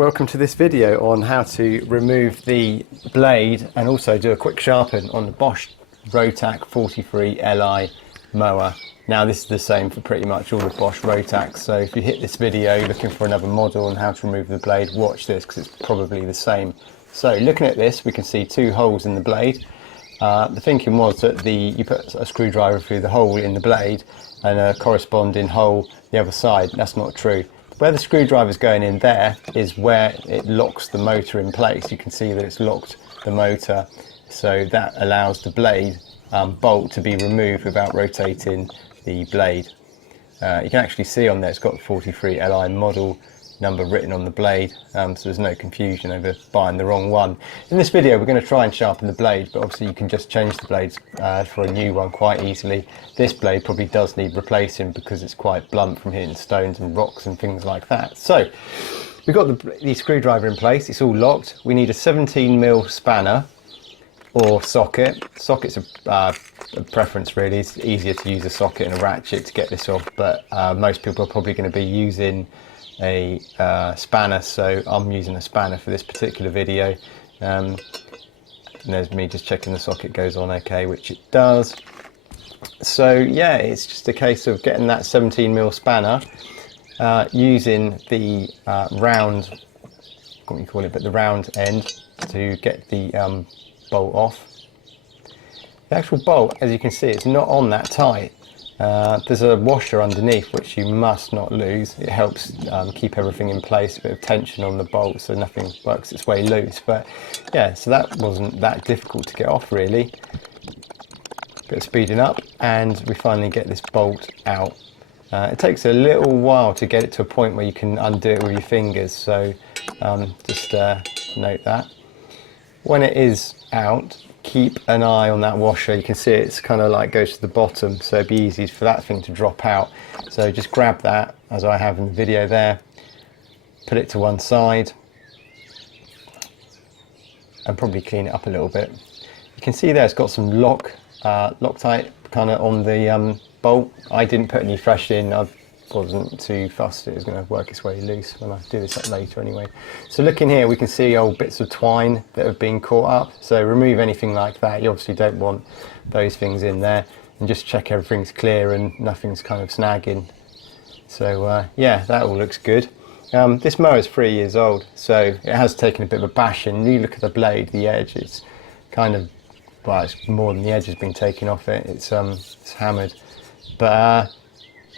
welcome to this video on how to remove the blade and also do a quick sharpen on the Bosch Rotak 43 Li mower. Now this is the same for pretty much all the Bosch Rotaks, so if you hit this video looking for another model on how to remove the blade, watch this because it's probably the same. So looking at this, we can see two holes in the blade. The thinking was that you put a screwdriver through the hole in the blade and a corresponding hole the other side. That's not true. Where the screwdriver is going in there is where it locks the motor in place. You can see that it's locked the motor, so that allows the blade bolt to be removed without rotating the blade. You can actually see on there it's got the 43 Li model number written on the blade, so there's no confusion over buying the wrong one. In this video we're going to try and sharpen the blade, but obviously you can just change the blades for a new one quite easily. This blade probably does need replacing because it's quite blunt from hitting stones and rocks and things like that. So we've got the screwdriver in place, it's all locked. We need a 17mm spanner or socket. Socket's a preference really. It's easier to use a socket and a ratchet to get this off, but most people are probably going to be using a spanner, so I'm using a spanner for this particular video. And there's me just checking the socket goes on okay, which it does. So yeah, it's just a case of getting that 17mm spanner, using the round, what do you call it, but the round end to get the bolt off. The actual bolt, as you can see, it's not on that tight. There's a washer underneath which you must not lose. It helps keep everything in place, a bit of tension on the bolt so nothing works its way loose. But yeah, so that wasn't that difficult to get off really. Bit of speeding up and we finally get this bolt out. It takes a little while to get it to a point where you can undo it with your fingers, so just note that. When it is out, keep an eye on that washer. You can see it's kind of like goes to the bottom, so it'd be easy for that thing to drop out. So just grab that, as I have in the video there, put it to one side and probably clean it up a little bit. You can see there it's got some Loctite kind of on the bolt. I didn't put any fresh in. I wasn't too fussed it was going to work its way loose when I do this up later anyway. So looking here we can see old bits of twine that have been caught up, so remove anything like that. You obviously don't want those things in there, and just check everything's clear and nothing's kind of snagging. So yeah, that all looks good. This mower is 3 years old, so it has taken a bit of a bashing. You look at the blade, the edge, it's kind of, well, it's more than the edge has been taken off it. It's hammered, but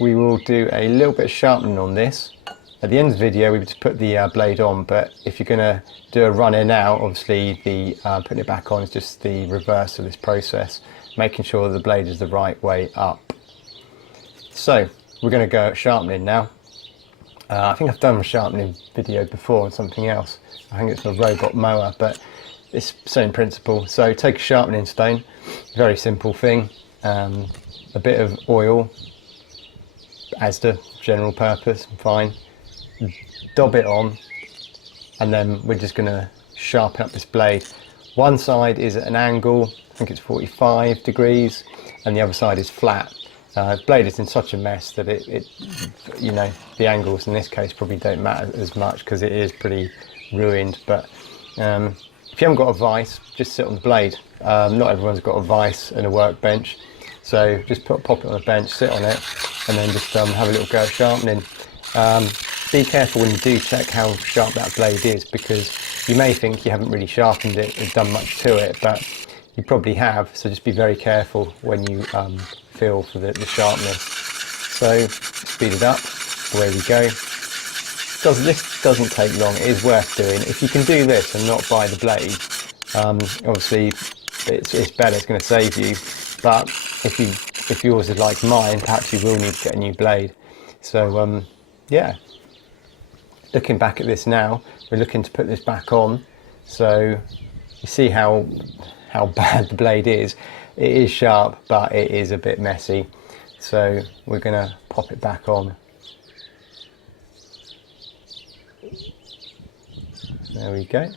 we will do a little bit of sharpening on this. At the end of the video we just put the blade on, but if you're going to do a run in out, obviously the putting it back on is just the reverse of this process, making sure that the blade is the right way up. So we're going to go at sharpening now. I think I've done a sharpening video before on something else. I think it's a robot mower, but it's the same principle. So take a sharpening stone, very simple thing, a bit of oil, Asda, general purpose, fine. Dob it on, and then we're just going to sharpen up this blade. One side is at an angle, I think it's 45 degrees, and the other side is flat. The blade is in such a mess that you know, the angles in this case probably don't matter as much because it is pretty ruined. But if you haven't got a vise, just sit on the blade. Not everyone's got a vise and a workbench, so just pop it on a bench, sit on it, and then just have a little go at sharpening. Be careful when you do check how sharp that blade is, because you may think you haven't really sharpened it and done much to it, but you probably have, so just be very careful when you feel for the sharpness. So speed it up, away we go. This doesn't take long, it is worth doing. If you can do this and not buy the blade, obviously it's better, it's going to save you, but if yours is like mine, perhaps you will need to get a new blade. So yeah, looking back at this now, we're looking to put this back on, so you see how bad the blade is. It is sharp, but it is a bit messy, so we're going to pop it back on. There we go.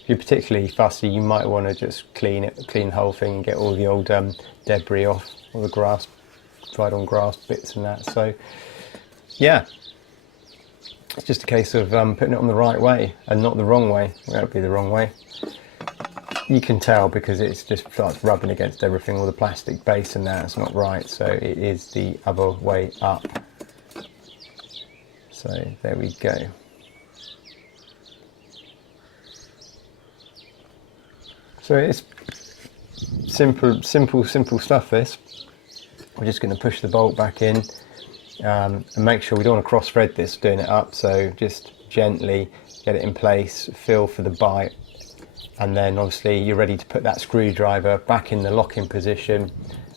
If you're particularly fussy, you might want to just clean the whole thing and get all the old debris off, all the grass, dried on grass bits and that. So yeah, It's just a case of putting it on the right way and not the wrong way. That would be the wrong way. You can tell because it just starts rubbing against everything, all the plastic base, and that's not right. So it is the other way up. So there we go. So it's simple stuff, this. We're just going to push the bolt back in and make sure we don't want to cross thread this doing it up, so just gently get it in place, feel for the bite, and then obviously you're ready to put that screwdriver back in the locking position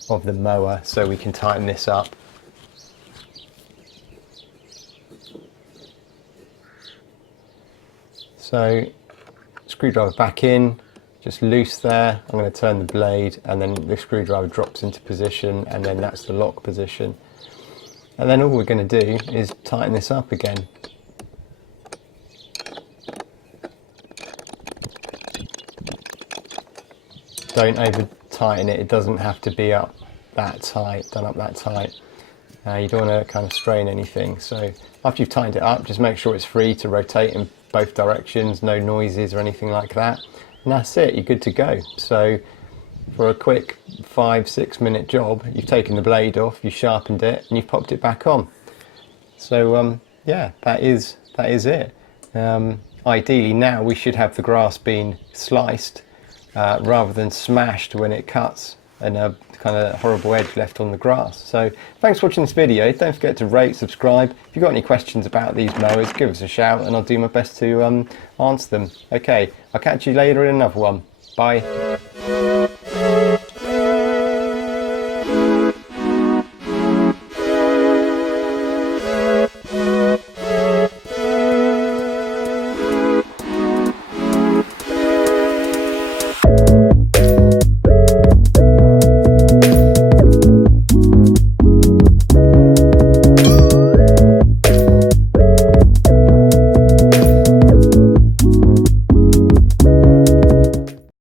of the mower so we can tighten this up. So screwdriver back in, just loose there. I'm going to turn the blade and then the screwdriver drops into position, and then that's the lock position. And then all we're going to do is tighten this up again. Don't over tighten it, it doesn't have to be up that tight, done up that tight. You don't want to kind of strain anything. So after you've tightened it up, just make sure it's free to rotate in both directions, no noises or anything like that. And that's it, you're good to go. So for a quick 5-6 minute job, you've taken the blade off, you sharpened it, and you've popped it back on. So yeah, that is it. Ideally now we should have the grass being sliced rather than smashed when it cuts, and a kind of horrible edge left on the grass. So thanks for watching this video. Don't forget to rate, subscribe. If you've got any questions about these mowers, give us a shout and I'll do my best to answer them. Okay, I'll catch you later in another one. Bye.